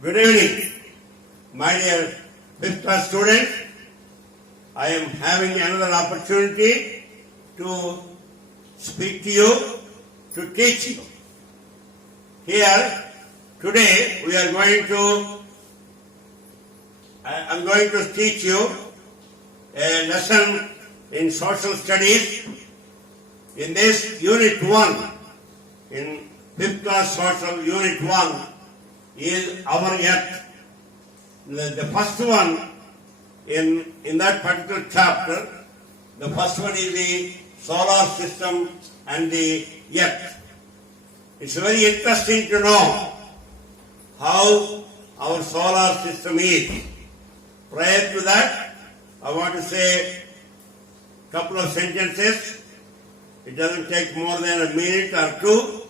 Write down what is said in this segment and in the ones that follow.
Good evening, my dear 5th class students. I am having another opportunity to speak to you, to teach you. Here, today we are going to, I am going to teach you a lesson in social studies. In this Unit 1, in 5th class social Unit 1, is our Earth. The first one in that particular chapter, the first one is the solar system and the Earth. It's very interesting to know how our solar system is. Prior to that, I want to say a couple of sentences. It doesn't take more than a minute or two.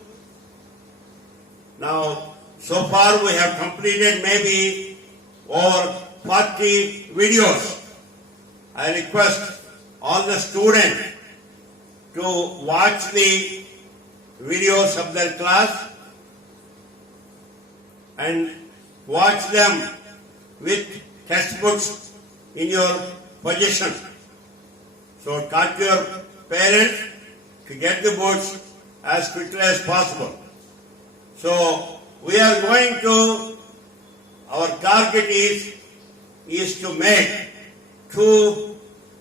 Now, so far we have completed maybe over 40 videos. I request all the students to watch the videos of their class and watch them with textbooks in your possession. So talk to your parents to get the books as quickly as possible. So we are going to, our target is to make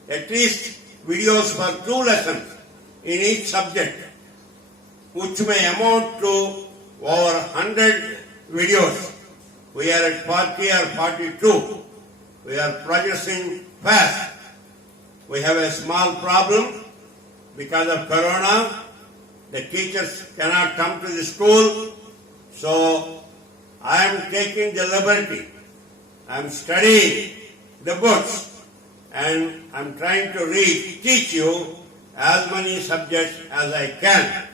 at least videos for 2 lessons in each subject, which may amount to over 100 videos. We are at 40 or 42. We are progressing fast. We have a small problem because of Corona. The teachers cannot come to the school. So, I am taking the liberty. I am studying the books and I am trying to teach you as many subjects as I can.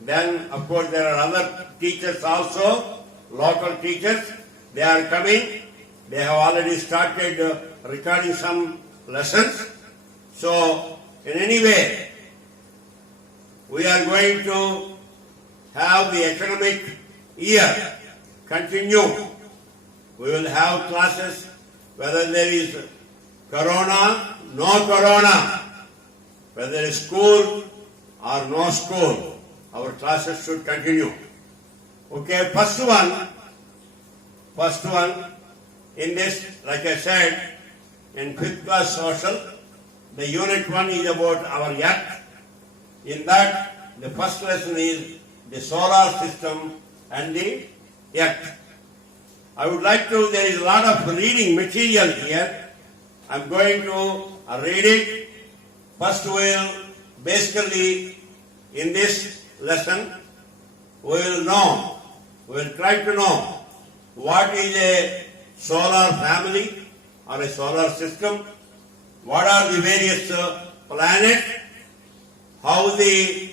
Then, of course, there are other teachers also, local teachers. They are coming. They have already started recording some lessons. So, in any way, we are going to have the academic year continue. We will have classes whether there is Corona, no Corona, whether there is school or no school. Our classes should continue. Okay, first one in this, like I said, in 5th class social, the Unit 1 is about our Earth. In that, the first lesson is the solar system and the Earth. I would like to, there is a lot of reading material here. I'm going to read it. First we will, basically, in this lesson, we will try to know what is a solar family or a solar system, what are the various planets, how the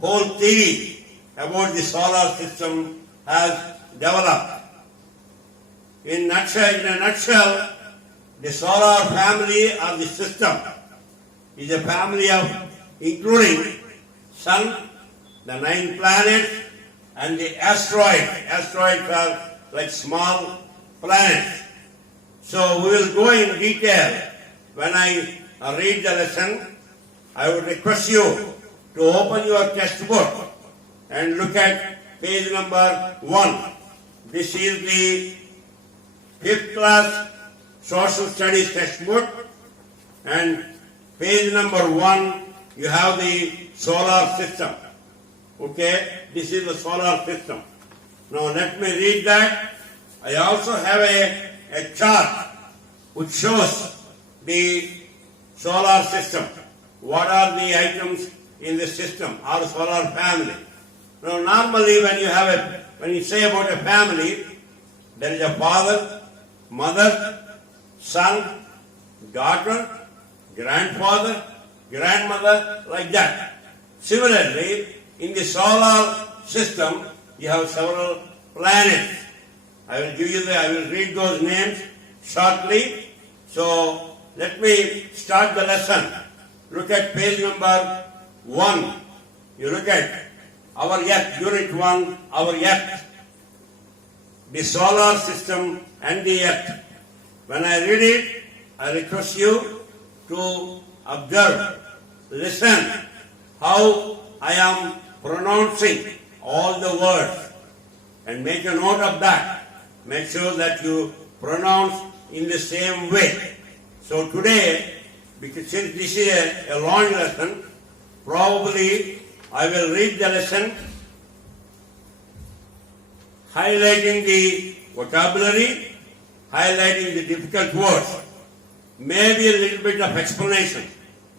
whole theory about the solar system has developed. In a nutshell, the solar family or the system is a family of including Sun, the 9 planets, and the asteroids. Asteroids are like small planets. So we will go in detail. When I read the lesson, I would request you to open your textbook and look at page number 1. This is the 5th class social studies textbook, and page number 1 you have the solar system. Okay, this is the solar system. Now let me read that. I also have a chart which shows the solar system. What are the items in the system or solar family? Now normally when you say about a family, there is a father, mother, son, daughter, grandfather, grandmother, like that. Similarly, in the solar system, you have several planets. I will read those names shortly. So, let me start the lesson. Look at page number 1. You look at our Earth, Unit 1, our Earth. the solar system and the earth. When I read it, I request you to observe, listen how I am pronouncing all the words and make a note of that. Make sure that you pronounce in the same way. So today, because since this is a long lesson, probably I will read the lesson highlighting the vocabulary, highlighting the difficult words, maybe a little bit of explanation.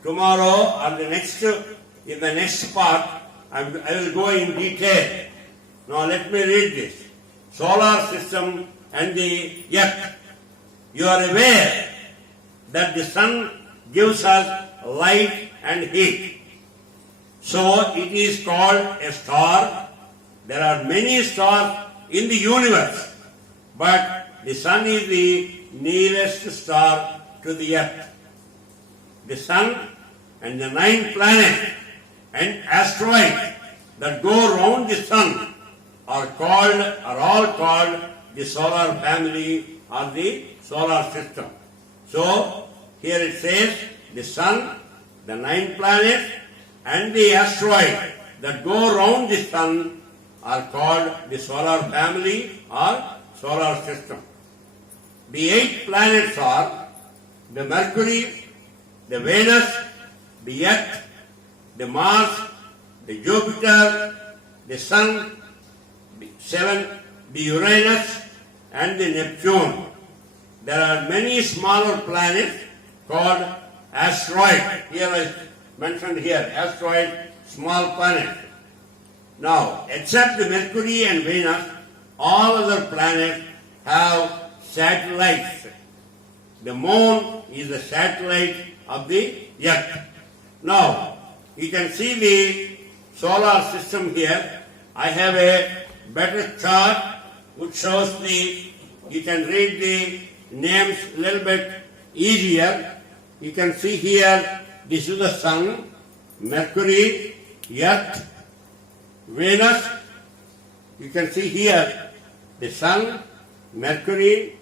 Tomorrow or in the next part, I will go in detail. Now let me read this. Solar system and the earth. You are aware that the sun gives us light and heat. So it is called a star. There are many stars in the universe, but the sun is the nearest star to the earth. The sun and the 9 planets and asteroids that go around the sun are all called the solar family or the solar system. So here it says the sun, the 9 planets and the asteroids that go around the sun are called the solar family or solar system. The 8 planets are the Mercury, the Venus, the Earth, the Mars, the Jupiter, the Sun, the Uranus and the Neptune. There are many smaller planets called asteroids. Here I mentioned here, asteroid, small planet. Now, except the Mercury and Venus, all other planets have satellites. The moon is the satellite of the earth. Now, you can see the solar system here. I have a better chart which shows you can read the names a little bit easier. You can see here, this is the sun, Mercury, earth, Venus. You can see here the sun, Mercury,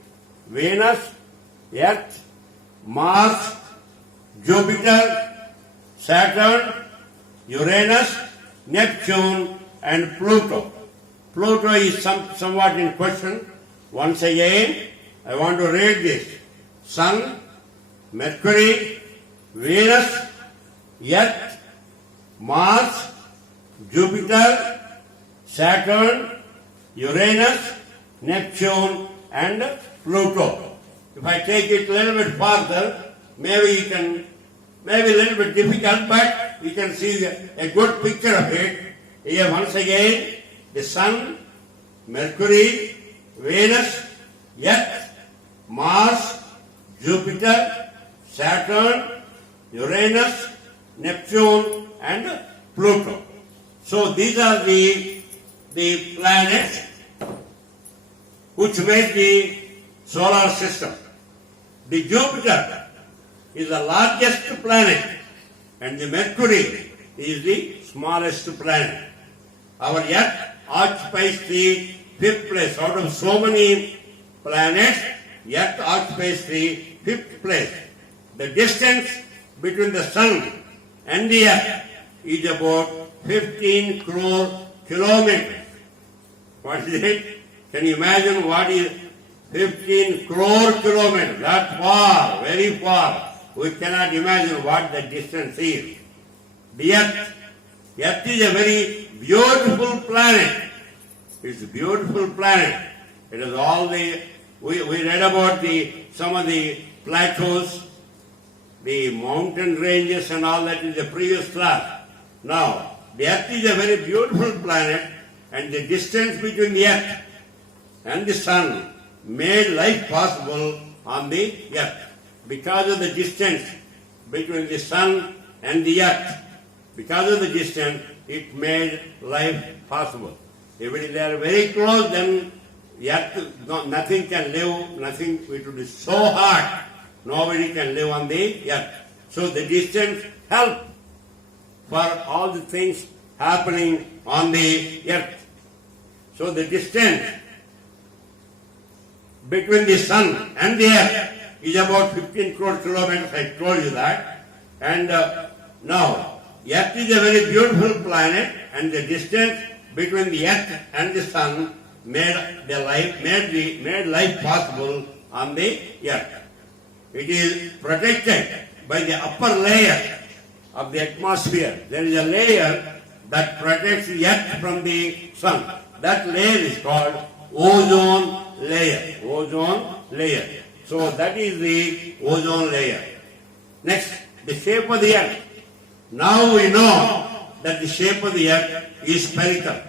Venus, earth, Mars, Jupiter, Saturn, Uranus, Neptune and Pluto. Pluto is somewhat in question. Once again, I want to read this. Sun, Mercury, Venus, Earth, Mars, Jupiter, Saturn, Uranus, Neptune and Pluto. If I take it a little bit further, maybe a little bit difficult, but you can see a good picture of it. Here once again, the Sun, Mercury, Venus, Earth, Mars, Jupiter, Saturn, Uranus, Neptune and Pluto. So these are the planets which make the solar system. The Jupiter is the largest planet and the Mercury is the smallest planet. Our Earth occupies the 5th place. Out of so many planets, Earth occupies the 5th place. The distance between the Sun and the Earth is about 15 crore kilometers. What is it? Can you imagine what is 15 crore kilometers? That's far, very far. We cannot imagine what the distance is. The Earth is a very beautiful planet. It's a beautiful planet. It is all we read about some of the plateaus, the mountain ranges and all that in the previous class. Now, the Earth is a very beautiful planet and the distance between the Earth and the Sun made life possible on the Earth. Because of the distance between the Sun and the Earth, because of the distance, it made life possible. If they are very close, then the Earth, nothing can live, it will be so hot, nobody can live on the Earth. So the distance helps for all the things happening on the Earth. So the distance between the sun and the earth is about 15 crore kilometers. I told you that. And now, earth is a very beautiful planet, and the distance between the earth and the sun made life possible on the earth. It is protected by the upper layer of the atmosphere. There is a layer that protects the earth from the sun. That layer is called ozone layer. Ozone layer. So that is the ozone layer. Next, the shape of the earth. Now we know that the shape of the earth is spherical.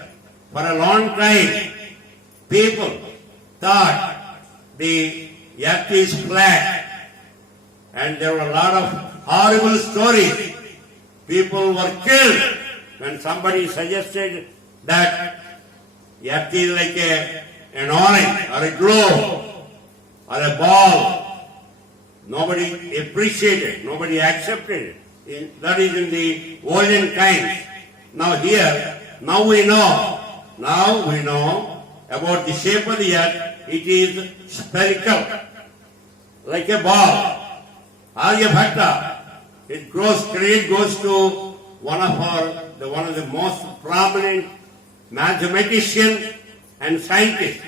For a long time, people thought the earth is flat. And there were a lot of horrible stories. People were killed when somebody suggested that earth is like an orange or a globe or a ball. Nobody appreciated, nobody accepted it. That is in the olden times. Now we know about the shape of the earth. It is spherical, like a ball. Aryabhatta, credit goes to one of the most prominent mathematician and scientist,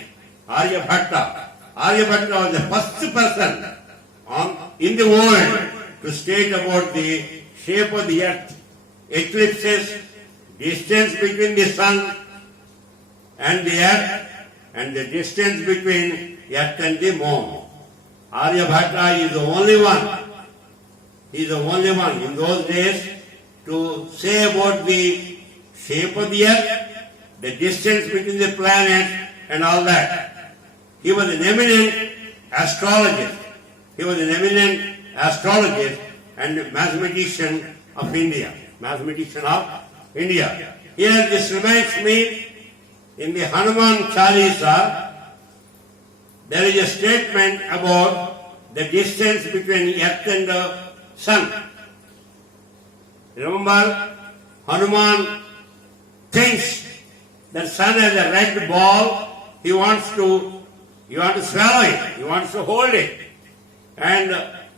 Aryabhatta. Aryabhatta was the first person in the world to state about the shape of the earth, eclipses, distance between the sun and the earth, and the distance between earth and the moon. Aryabhatta is the only one. He is the only one in those days to say about the shape of the earth, the distance between the planets, and all that. He was an eminent astrologist. He was an eminent astrologist and mathematician of India. Mathematician of India. Here this reminds me, in the Hanuman Chalisa, there is a statement about the distance between earth and the sun. Remember, Hanuman thinks that sun has a red ball. He wants to swallow it. He wants to hold it. And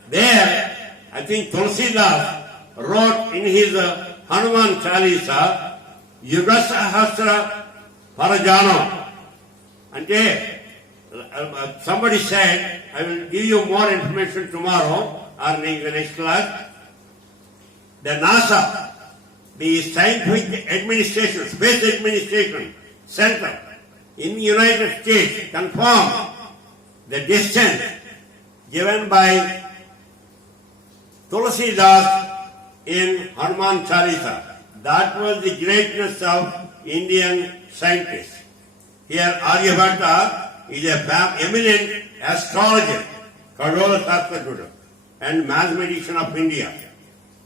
there, I think Tulsidas wrote in his Hanuman Chalisa, Yuga Sahasra Parajano. And somebody said, I will give you more information tomorrow or in the next class. The NASA, the Scientific Administration, Space Administration Center in the United States confirmed the distance given by Tulsidas in Hanuman Chalisa. That was the greatness of Indian scientists. Here Aryabhatta is an eminent astrologer, Khagola Shastra, and mathematician of India.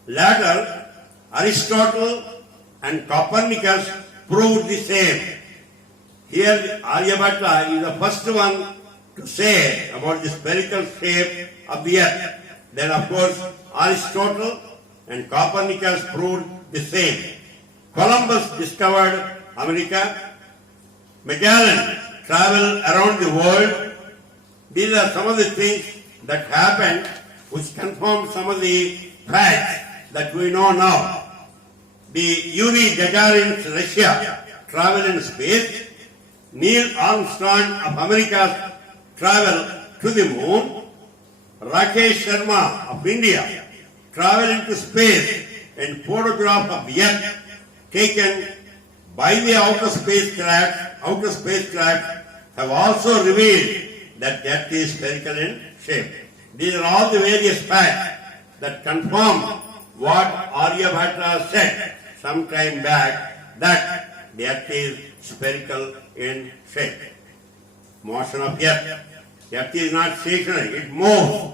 Later, Aristotle and Copernicus proved the same. Here Aryabhatta is the first one to say about the spherical shape of the earth. Then of course Aristotle and Copernicus proved the same. Columbus discovered America. Magellan traveled around the world. These are some of the things that happened which confirm some of the facts that we know now. The Yuri Gagarin's Russia traveled in space. Neil Armstrong of America traveled to the moon. Rakesh Sharma of India traveled into space and photograph of the earth taken by the outer spacecraft have also revealed that the earth is spherical in shape. These are all the various facts that confirm what Aryabhatta said some time back, that the earth is spherical in shape. Motion of earth. The earth is not stationary, it moves.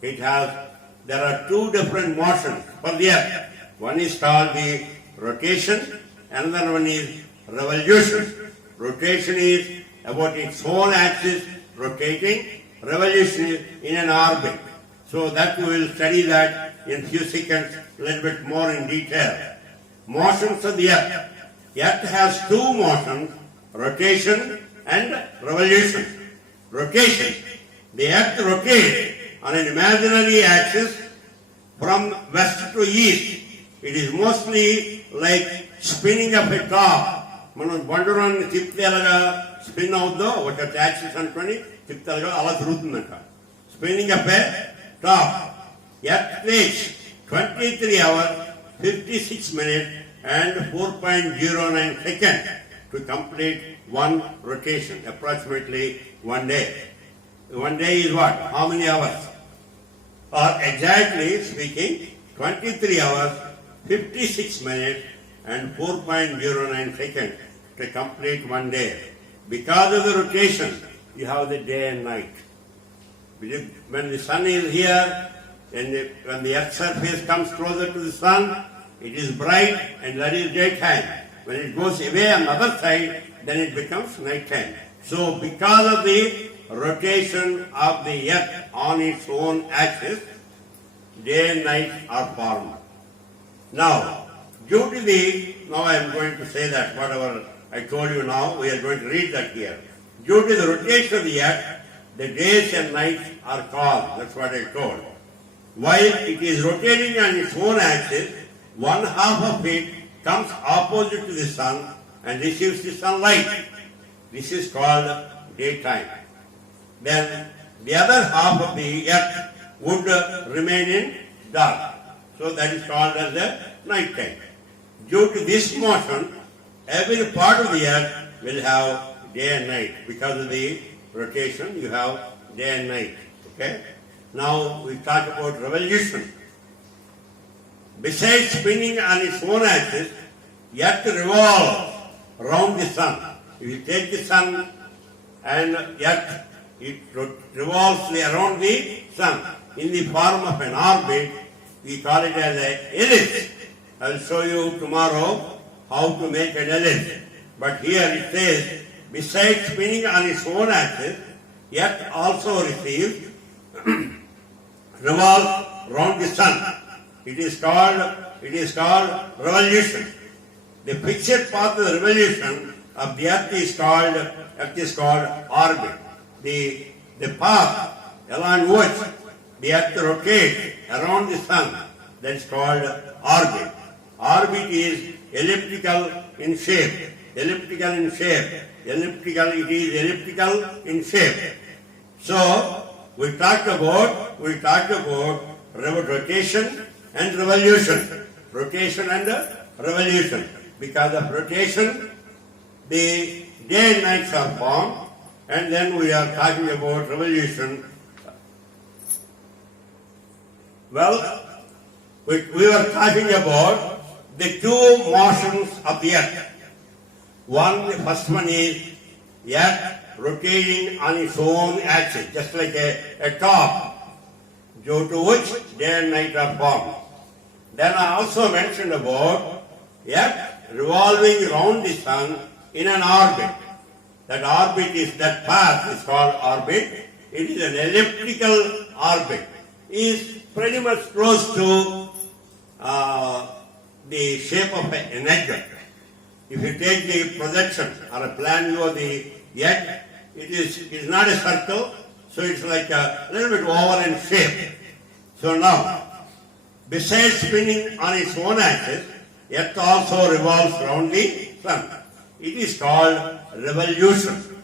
There are two different motions for the earth. One is called the rotation, another one is revolution. Rotation is about its whole axis rotating, revolution is in an orbit. So that we will study that in a few seconds, a little bit more in detail. Motions of the earth. The earth has two motions, rotation and revolution. rotation. The earth rotates on an imaginary axis from west to east. It is mostly like spinning of a top. మనం బండరాన్ని తిప్పితే ఎలాగా spin అవుద్దో ఒక axis అనుకోని తిప్పితే ఎలాగా అలా తిరుగుతుందంట. Spinning up A top. Earth takes 23 hours, 56 minutes and 4.09 seconds to complete one rotation, approximately 1 day. 1 day is what? How many hours? Or exactly speaking, 23 hours, 56 minutes and 4.09 seconds to complete 1 day. Because of the rotation, you have the day and night. When the sun is here, and when the earth's surface comes closer to the sun, it is bright and that is daytime. When it goes away on the other side, then it becomes nighttime. So because of the rotation of the earth on its own axis, day and night are formed. Now, due to now I am going to say that whatever I told you now, we are going to read that here. Due to the rotation of the earth, the days and nights are called. That's what I told. While it is rotating on its own axis, one half of it comes opposite to the sun and receives the sunlight. This is called daytime. Then the other half of the earth would remain in dark. So that is called as the night time. Due to this motion, every part of the earth will have day and night. Because of the rotation, you have day and night. Okay? Now we talk about revolution. Besides spinning on its own axis, earth revolves around the sun. If you take the sun and earth, it revolves around the sun in the form of an orbit. We call it as an ellipse. I will show you tomorrow how to make an ellipse. But here it says, besides spinning on its own axis, earth also receives revolve round the sun. It is called revolution. The fixed path of the revolution of the earth is called orbit. The path along which the earth rotates around the sun, that is called orbit. Orbit is elliptical in shape. It is elliptical in shape. So we talked about rotation and revolution. Rotation and revolution. Because of rotation, the day and nights are formed, and then we are talking about revolution. Well, we were talking about the two motions of the earth. The first one is earth rotating on its own axis, just like a top, due to which day and night are formed. Then I also mentioned about earth revolving around the sun in an orbit. That path is called orbit. It is an elliptical orbit. It is pretty much close to the shape of an egg. If you take the projection or a plan view of the egg, it is not a circle, so it's like a little bit oval in shape. So now, besides spinning on its own axis, earth also revolves around the sun. It is called revolution.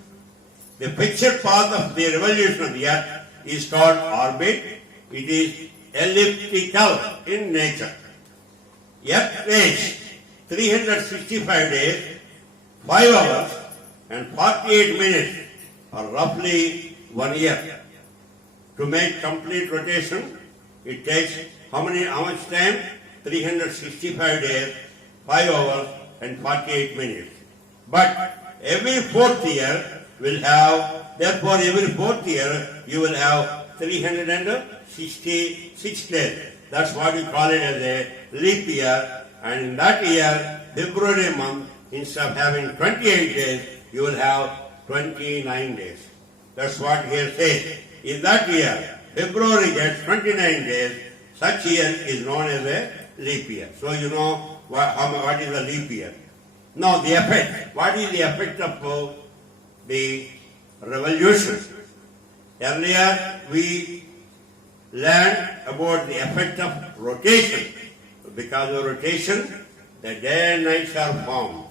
The fixed path of the revolution of the earth is called orbit. It is elliptical in nature. Earth takes 365 days, 5 hours and 48 minutes, or roughly 1 year. To make complete rotation, it takes how much time? 365 days, 5 hours and 48 minutes. But every fourth year will have, therefore every fourth year you will have 366 days. That's what we call it as a leap year. And in that year, February month, instead of having 28 days, you will have 29 days. That's what here says. In that year, February gets 29 days. Such year is known as a leap year. So you know what is a leap year. Now the effect. What is the effect of the revolution? Earlier we learned about the effect of rotation. Because of rotation, the day and nights are formed.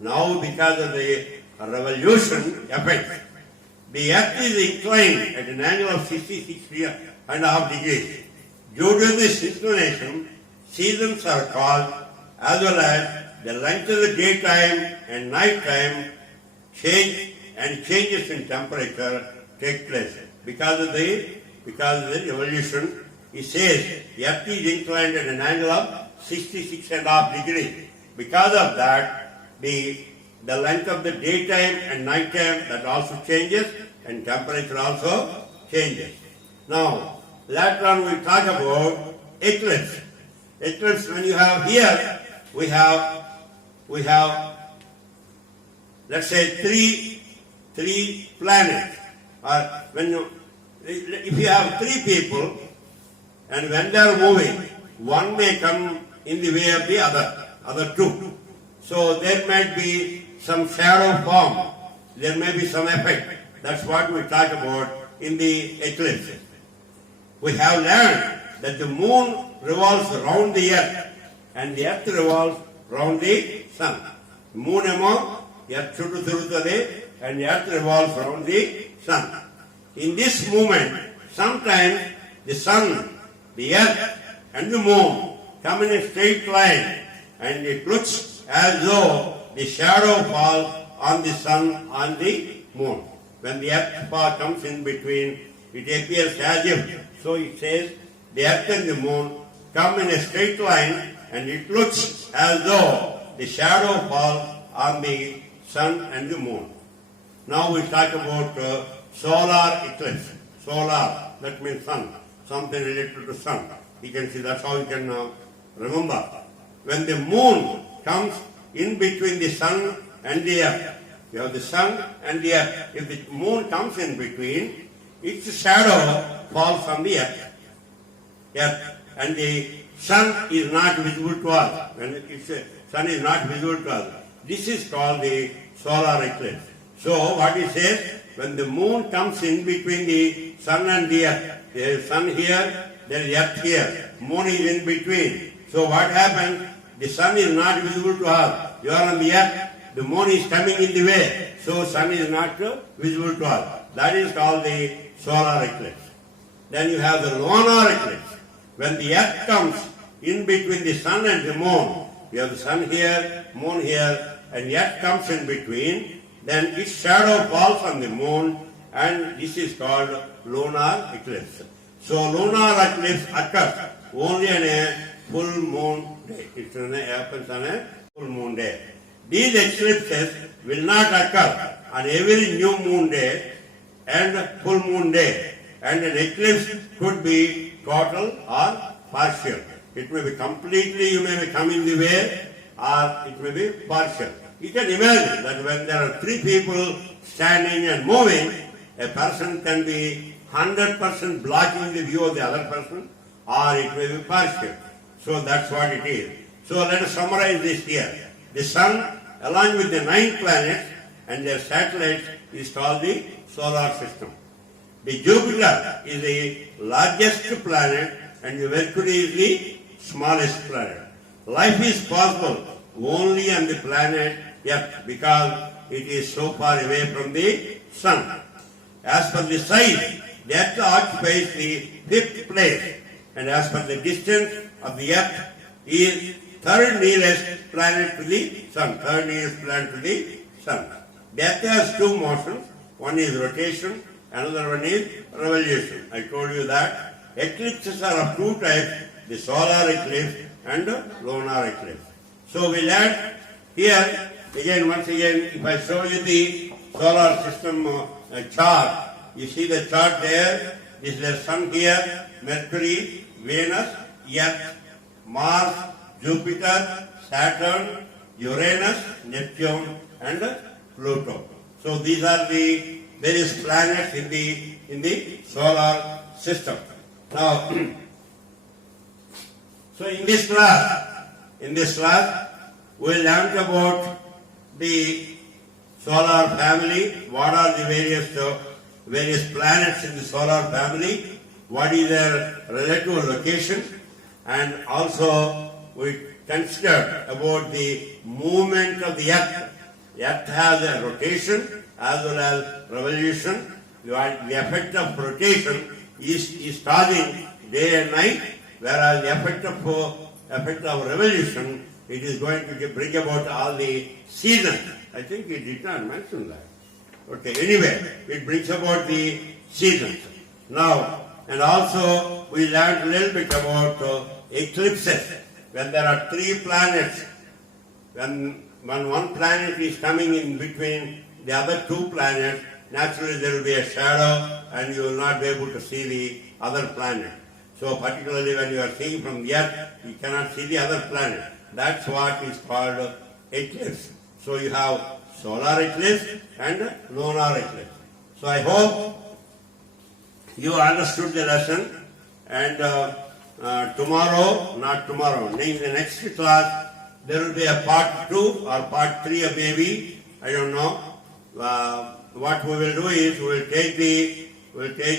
Now because of the revolution effect, the earth is inclined at an angle of 66.5 degrees. Due to this inclination, seasons are called, as well as the length of the daytime and night time change and changes in temperature take place. Because of the revolution, it says the earth is inclined at an angle of 66.5 degrees. Because of that, the length of the daytime and night time that also changes and temperature also changes. Now, later on we talk about eclipse. Eclipse, when you have here, we have let's say three planets. Or if you have three people, and when they are moving, one may come in the way of the other two. So there might be some shadow form. There may be some effect. That's what we talk about in the eclipse. We have learned that the moon revolves around the earth and the earth revolves around the sun. Moon among earth and the earth revolves around the sun. In this movement, sometimes the sun, the earth and the moon come in a straight line, and it looks as though the shadow falls on the sun, on the moon. When the earth comes in between, it appears as if, so it says, the earth and the moon come in a straight line, and it looks as though the shadow falls on the sun and the moon. Now we talk about solar eclipse. Solar, that means sun, something related to sun. You can see, that's how you can remember. When the moon comes in between the sun and the earth, you have the sun and the earth. If the moon comes in between, its shadow falls on the earth. And the sun is not visible to us. When sun is not visible to us. This is called the solar eclipse. So what it says, when the moon comes in between the sun and the earth, there is sun here, there is earth here, moon is in between. So what happens? The sun is not visible to us. You are on the earth, the moon is coming in the way, so sun is not visible to us. That is called the solar eclipse. Then you have the lunar eclipse. When the earth comes in between the sun and the moon, you have the sun here, moon here, and the earth comes in between, then its shadow falls on the moon, and this is called lunar eclipse. So lunar eclipse occurs only on a full moon day. It happens on a full moon day. These eclipses will not occur on every new moon day and full moon day. And an eclipse could be total or partial. It may be completely, you may be coming the way, or it may be partial. You can imagine that when there are three people standing and moving, a person can be 100% blocking the view of the other person, or it may be partial. So that's what it is. So let us summarize this here. The sun, along with the 9 planets and their satellites, is called the solar system. The Jupiter is the largest planet and the Mercury is the smallest planet. Life is possible only on the planet Earth because it is so far away from the sun. As per the size, the Earth occupies the 5th place, and as per the distance of the Earth is third nearest planet to the sun. Third nearest planet to the sun. The Earth has 2 motions. One is rotation, another one is revolution. I told you that eclipses are of 2 types, the solar eclipse and lunar eclipse. So we learned here, once again, if I show you the solar system chart, you see the chart there. This is the sun here, Mercury, Venus, Earth, Mars, Jupiter, Saturn, Uranus, Neptune, and Pluto. So these are the various planets in the solar system. Now, so in this class, we learned about the solar family. What are the various various planets in the solar family, what is their relative location, and also we considered about the movement of the earth. The earth has a rotation as well as revolution. The effect of rotation is starting day and night, whereas the effect of revolution, it is going to bring about all the seasons. I think it did not mention that. Okay, anyway, it brings about the seasons. Now, and also we learned a little bit about eclipses. When there are three planets, when one planet is coming in between the other two planets, naturally there will be a shadow and you will not be able to see the other planet. So particularly when you are seeing from the earth, you cannot see the other planet. That's what is called eclipse. So you have solar eclipse and lunar eclipse. So I hope you understood the lesson, and tomorrow, in the next class, there will be a part 2 or part 3 maybe, I don't know. What we will do is we will take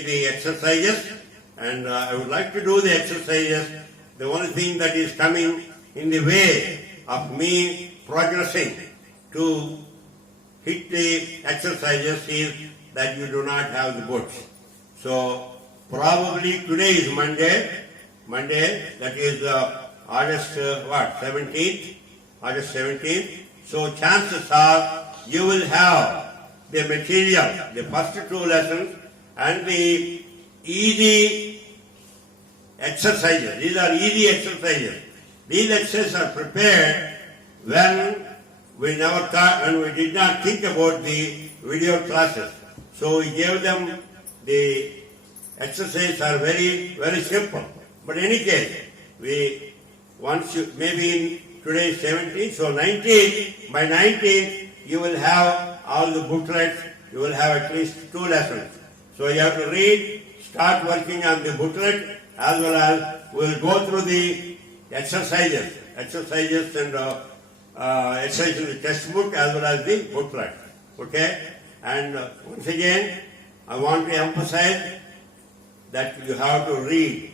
the exercises, and I would like to do the exercises. The only thing that is coming in the way of me progressing to hit the exercises is that you do not have the books. So probably today is Monday, that is August 17th, August 17th. So chances are you will have the material, the first 2 lessons and the easy exercises. These are easy exercises. These exercises are prepared when we did not think about the video classes. So we gave them the exercises are very, very simple. But in any case, maybe in today is 17th, so 19th, by 19th, you will have all the booklets, you will have at least 2 lessons. So you have to read, start working on the booklet, as well as we will go through the exercises and exercises in the textbook as well as the booklet. Okay? And once again, I want to emphasize that you have to read,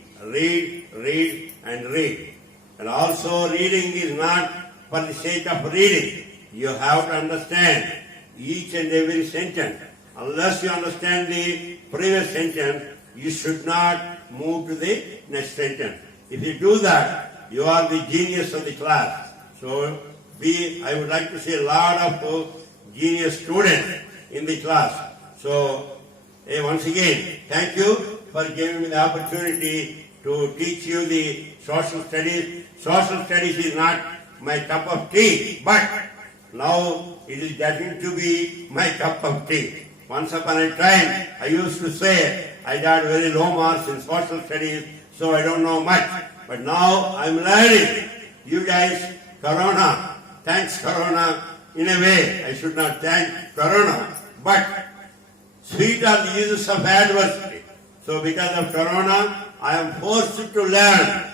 and read. And also reading is not for the sake of reading. You have to understand each and every sentence. Unless you understand the previous sentence, you should not move to the next sentence. If you do that, you are the genius of the class. So I would like to see a lot of genius students in the class. So once again, thank you for giving me the opportunity to teach you the social studies. Social studies is not my cup of tea, but now it is getting to be my cup of tea. Once upon a time, I used to say I got very low marks in social studies, so I don't know much. But now I'm learning. You guys, Corona, thanks Corona. In a way, I should not thank Corona, but sweet are the uses of adversity. So because of Corona, I am forced to learn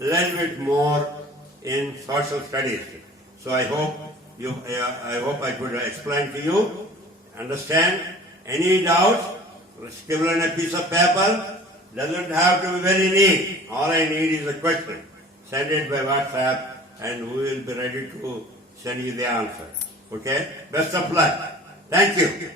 a little bit more in social studies. So I hope I could explain to you. Understand? Any doubts? Scribble on a piece of paper. Doesn't have to be very neat. All I need is a question. Send it by WhatsApp and we will be ready to send you the answer. Okay? Best of luck. Thank you.